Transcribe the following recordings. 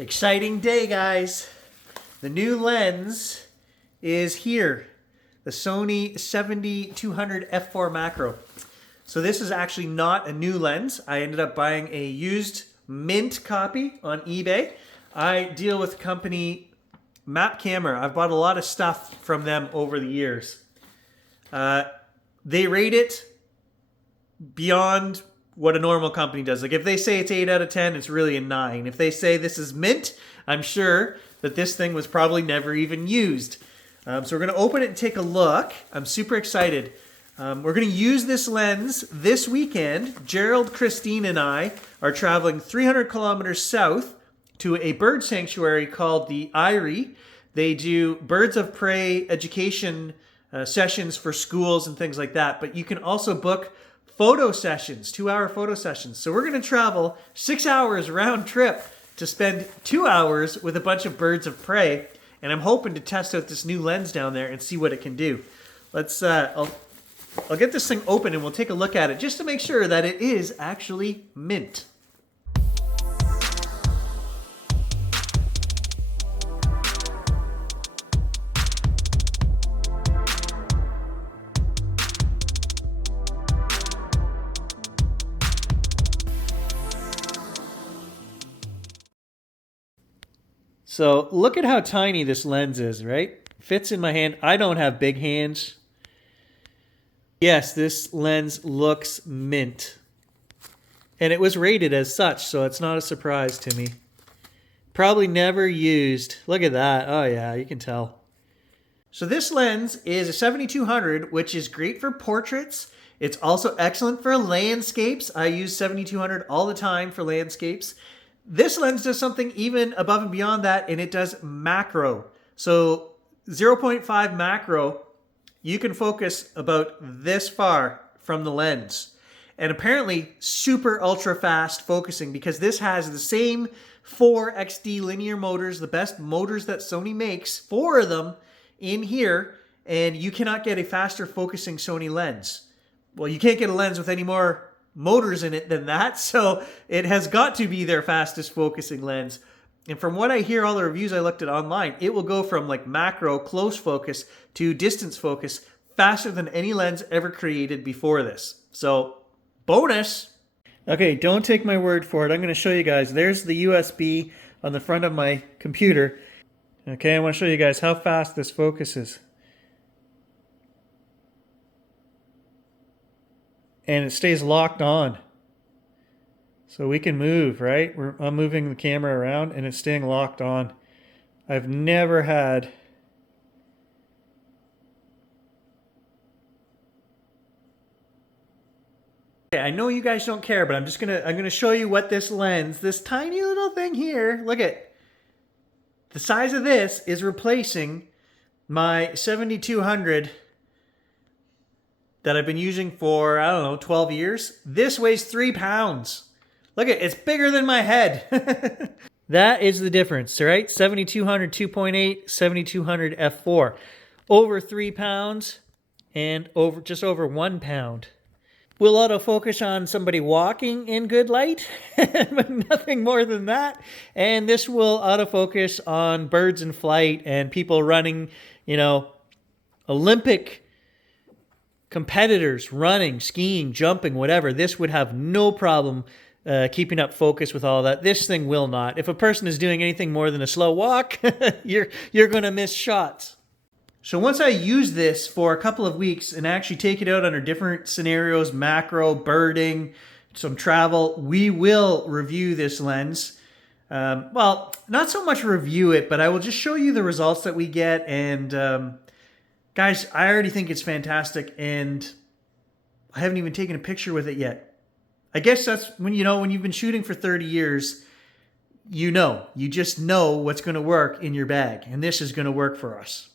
Exciting day, guys. The new lens is here. The Sony 7200 f4 macro. So this is actually not a new lens. I ended up buying a used mint copy on eBay. I deal with company Map Camera. I've bought a lot of stuff from them over the years. They rate it beyond what a normal company does. Like if they say it's 8 out of 10, it's really a 9. If they say this is mint, I'm sure that this thing was probably never even used. So we're going to open it and take a look. I'm super excited. We're going to use this lens this weekend. Gerald, Christine, and I are traveling 300 kilometers south to a bird sanctuary called the Eyrie. They do birds of prey education sessions for schools and things like that. But you can also book photo sessions, 2-hour photo sessions. So we're going to travel 6 hours round trip to spend 2 hours with a bunch of birds of prey. And I'm hoping to test out this new lens down there and see what it can do. Let's, I'll get this thing open and we'll take a look at it just to make sure that it is actually mint. So look at how tiny this lens is, right? Fits in my hand. I don't have big hands. Yes, this lens looks mint. And it was rated as such, so it's not a surprise to me. Probably never used. Look at that. Oh yeah, you can tell. So this lens is a 7200, which is great for portraits. It's also excellent for landscapes. I use 7200 all the time for landscapes. This lens does something even above and beyond that, and it does macro. So 0.5 macro, you can focus about this far from the lens. And apparently super ultra fast focusing, because this has the same 4 XD linear motors, the best motors that Sony makes, 4 of them in here, and you cannot get a faster focusing Sony lens. Well, you can't get a lens with any more motors in it than that, so it has got to be their fastest focusing lens. And from what I hear, all the reviews I looked at online, it will go from like macro close focus to distance focus faster than any lens ever created before this. So bonus. Okay, don't take my word for it. I'm going to show you guys. There's the USB on the front of my computer. Okay, I want to show you guys how fast this focuses. And it stays locked on. So we can move, right? I'm moving the camera around and it's staying locked on. I've never had I know you guys don't care, but I'm gonna show you what this lens, this tiny little thing here, look at the size of this is replacing my 7200 that I've been using for, I don't know, 12 years. This weighs 3 pounds. Look at it, it's bigger than my head. That is the difference, right? 7200 2.8, 7200 f4. Over 3 pounds and just over 1 pound. Will autofocus on somebody walking in good light, but nothing more than that. And this will autofocus on birds in flight and people running, you know, Olympic competitors running, skiing, jumping, whatever. This would have no problem keeping up focus with all that. This thing will not. If a person is doing anything more than a slow walk, you're going to miss shots. So once I use this for a couple of weeks and actually take it out under different scenarios, macro, birding, some travel, we will review this lens. Well, not so much review it, but I will just show you the results that we get. And guys, I already think it's fantastic, and I haven't even taken a picture with it yet. I guess that's when, you know, when you've been shooting for 30 years, you just know what's going to work in your bag, and this is going to work for us.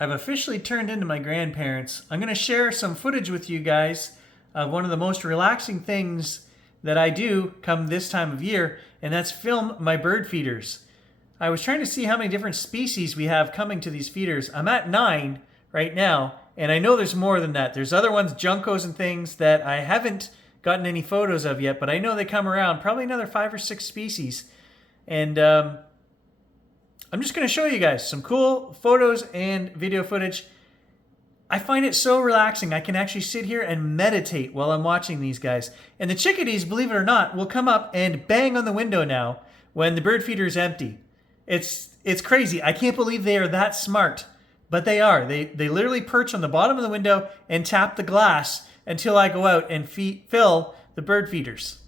I've officially turned into my grandparents. I'm going to share some footage with you guys of one of the most relaxing things that I do come this time of year, and that's film my bird feeders. I was trying to see how many different species we have coming to these feeders. I'm at 9 right now, and I know there's more than that. There's other ones, juncos and things, that I haven't gotten any photos of yet, but I know they come around, probably another 5 or 6 species. And I'm just going to show you guys some cool photos and video footage. I find it so relaxing. I can actually sit here and meditate while I'm watching these guys. And the chickadees, believe it or not, will come up and bang on the window now when the bird feeder is empty. It's crazy. I can't believe they are that smart, but they are. They literally perch on the bottom of the window and tap the glass until I go out and fill the bird feeders.